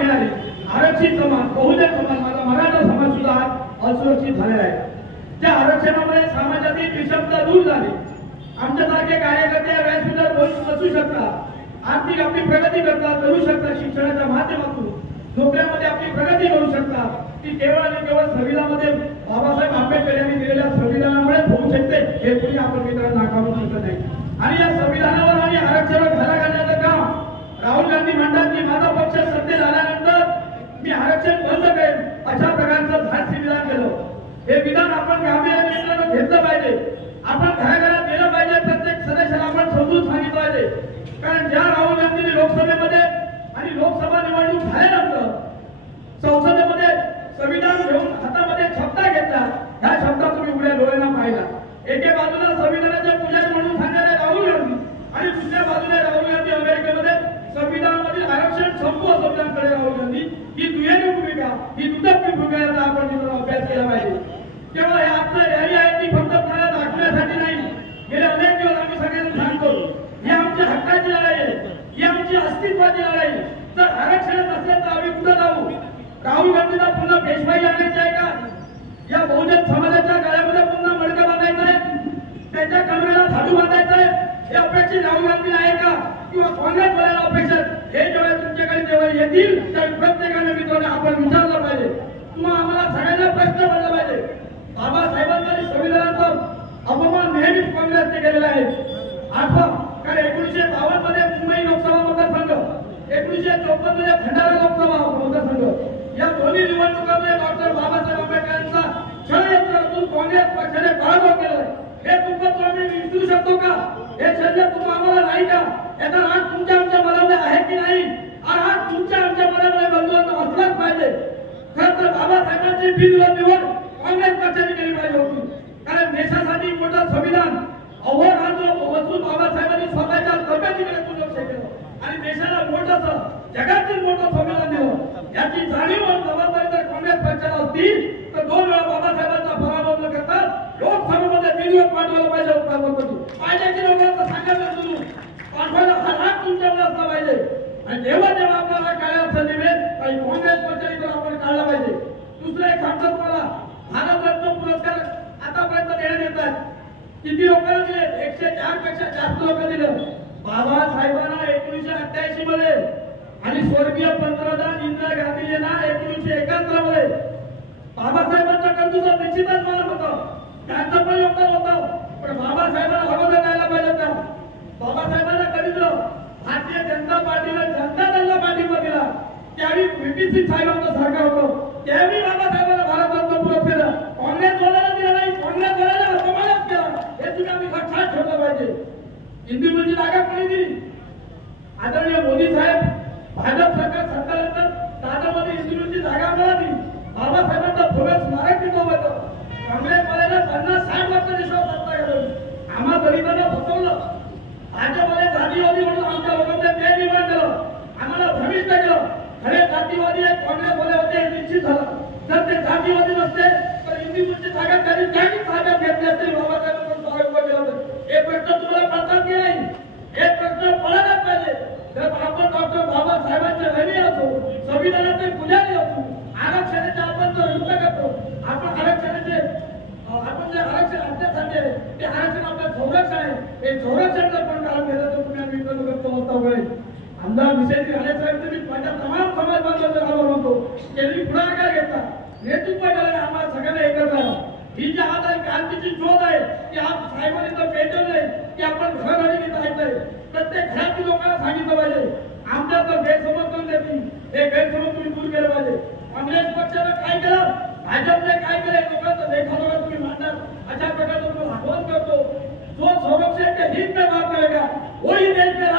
घेणारे आरक्षित समाज, बहुजन समाज, माझा मराठा समाज सुद्धा असुरक्षित झालेला आहे. त्या आरक्षणामुळे समाजातील विषमता दूर झाली. आमच्यासारखे कार्यकर्ते व्यासपीठावर बसू शकतात, आर्थिक आपली प्रगती करतात, करू शकतात. शिक्षणाच्या माध्यमातून नोकऱ्यामध्ये आपली प्रगती करू शकतात. ती केवळ आणि केवळ संविधानामध्ये बाबासाहेब आंबेडकर यांनी दिलेल्या संविधानामुळे होऊ शकते, हे कोणी आपण मित्रांना नाकारू शकत नाही. आणि या संविधानावर आणि आरक्षणावर घाला घालण्याचं काम राहुल गांधी म्हणतात की माझा पक्ष सत्तेत आल्यानंतर मी आरक्षण बंद करेन, अशा प्रकारचं धाडसी विधान केलं. हे विधान आपण गांभीर्याने घेतलं पाहिजे. आपण घराघरात गेलं पाहिजे. प्रत्येक सदस्याला आपण समजून सांगितलं पाहिजे. कारण ज्या राहुल गांधींनी लोकसभेमध्ये आणि लोकसभा निवडणूक झाल्यानंतर संसदेमध्ये संविधान घेऊन हातामध्ये शब्द घेतला, ह्या शब्दात तुम्ही उघड्या डोळ्यांना पाहिला. एके बाजूला संविधानाचे पुजारी म्हणून सांगणारे राहुल गांधी आणि दुसऱ्या बाजूला राहुल गांधी अमेरिकेमध्ये संविधानामधील आरक्षण संपू असं सांगणारे राहुल गांधी. ही दुहेरी भूमिका, ही दुटप्पी भूमिका आपण मित्रांनो अभ्यास केला पाहिजे. तेव्हा हे आजचं रॅली आहे ती फक्त मला दाखवण्यासाठी नाही. गेले अनेक दिवस आम्ही सगळ्यांना सांगतो ही आमच्या हक्काची लढाई आहे, ही आमची अस्तित्वाची लढाई. तर आरक्षण नसेल तर आम्ही कुठं जाऊ? राहुल गांधीला पुन्हा पेशवाई आणायची आहे का? या बहुजन समाजाच्या गळ्यामध्ये पुन्हा मडकं बांधायचं आहे, त्याच्या कमरेला झाडू बांधायचं आहे, हे अपेक्षित राहुल गांधी आहे का? किंवा काँग्रेस वाल्याला अपेक्षित? हे जेव्हा तुमच्याकडे जेव्हा येतील तर प्रत्येकाने मित्रांनो आपण विचारलं पाहिजे. किंवा आम्हाला सगळ्यांना प्रश्न पडला पाहिजे. बाबासाहेबांचा संविधानाचा अपमान नेहमीच काँग्रेसने केलेला आहे. आठवा, कारण 1952 मध्ये मुंबई लोकसभा मतदारसंघ, 1954 मध्ये भंडारा लोकसभा मतदारसंघ, या दोन्ही निवडणुकांमध्ये डॉक्टर बाबासाहेब आंबेडकरांचा षडयंत्र असून काँग्रेस पक्षाने पराभव केला. हे तुमचं आम्ही विसरू शकतो का? हे षडयंत्र आम्हाला नाही का? याचा राग तुमच्या आमच्या मनामध्ये आहे की नाही? राग तुमच्या आमच्या मनामध्ये बंधुत्व असलाच पाहिजे. खरं तर बाबासाहेबांची बिनविरोध निवड काँग्रेस पक्षाने केली पाहिजे होती. कारण देशासाठी मोठं संविधान आव्हान वसून बाबासाहेबांनी स्वतःच्या तब्येतीकडे दुर्लक्ष केलं आणि देशाला मोठं जगातील मोठं संविधान दिलं. याची जाणीव आणि जबाबदारी जर काँग्रेस पक्षाला असती तर 2 वेळा बाबासाहेबांचा पराभव न करता लोकसभेमध्ये बिनविरोध पाठवलं पाहिजे. पाहिजे की लोकांना सांगायला सुरू पाठवायला हा राग तुमच्याकडे असला पाहिजे. आणि जेव्हा जेव्हा आपल्याला काढायला संधी मिळेल काही काँग्रेस पक्षाने तर आपण काढला पाहिजे. दुसरं एक सांगतात मला भारतरत्न पुरस्कार आतापर्यंत देण्यात येतात. किती लोकांना दिले? 104 पेक्षा जास्त लोक दिलं. बाबासाहेबांना 1988 मध्ये आणि स्वर्गीय पंतप्रधान इंदिरा गांधी यांना 1971 मध्ये बाबासाहेबांचा कर्तृत्व निश्चितच मानत होतं. त्यांचं पण योगदान होतं. पण बाबासाहेबांना अगोदर द्यायला पाहिजे होता. बाबासाहेबांना कधी दिलं? भारतीय जनता पार्टीला जनता दलला पाठिंबा दिला. त्यावेळी VP साहेबांचं सरकार होतं. त्यावेळी बाबासाहेबांना भारतरत्न पुरस्कार दिला. काँग्रेस वाल्याला दिला नाही, काँग्रेस वाल्याला अपमानच केला. हे तुम्ही आम्ही लक्षात ठेवलं पाहिजे. इंदिराची जागा कोणी दिली? आदरणीय मोदी साहेब भाजप सरकार सत्तानंतर दादामध्ये इंदिराची जागा मिळाली. बाबासाहेबांचा भव्य स्मारक तिथं होतं. काँग्रेस वाल्याला 50-60 वर्ष देशावर सत्ता घालवली. आम्हा दलितांना फसवलं. भाजपमध्ये जातीवादी म्हणून आमच्या लोकांना ते निर्माण केलं. आम्हाला भ्रमिष्ट केलं. खरे जातीवादी एक काँग्रेसवाले होते हे निश्चित झालं. जर ते जातीवादी नसते तर इंदिराची जागा त्यांनी त्याच ताब्यात घेतली असते. बाबासाहेबांचं स्वागत केलं होतं. हे प्रश्न तुम्हाला पडतात की नाही? हे प्रश्न पडलाच पाहिजे. जर आपण डॉक्टर बाबासाहेबांचे ऋणी असो, संविधानाचे पुजारी असो, आरक्षणाचे आपण जर युद्ध करतो, आपण आरक्षणाचे आपण जे आरक्षण आपल्यासाठी आहे ते आरक्षण आपलं संरक्षण आहे. हे संरक्षण जर पण काढून घेतलं तर तुम्ही आम्ही विरोध करतो होता. आमदार विषयी राणेसाहेब तुम्ही माझ्या तमाम समाज बांधवांचा म्हणतो त्यांनी पुढाकार घेतला, नेतृत्व केलं. आम्हाला सगळ्यांना एकत्र आला. ही जी आज क्रांतीची शोध आहे ती आज साहेबांनी तर पेटवलंय की आपण घरोघरी जायचंय. प्रत्येक घरातील लोकांना सांगितलं पाहिजे. आमच्या तर गैरसमज करून देतील, हे गैरसमज तुम्ही दूर केलं पाहिजे. काँग्रेस पक्षानं काय केलं, भाजपने काय केलं, लोकांचं देखावा तुम्ही मांडणार अशा प्रकारचं आवाहन करतो. जो संरक्षण के हित में बात करेगा वही देश में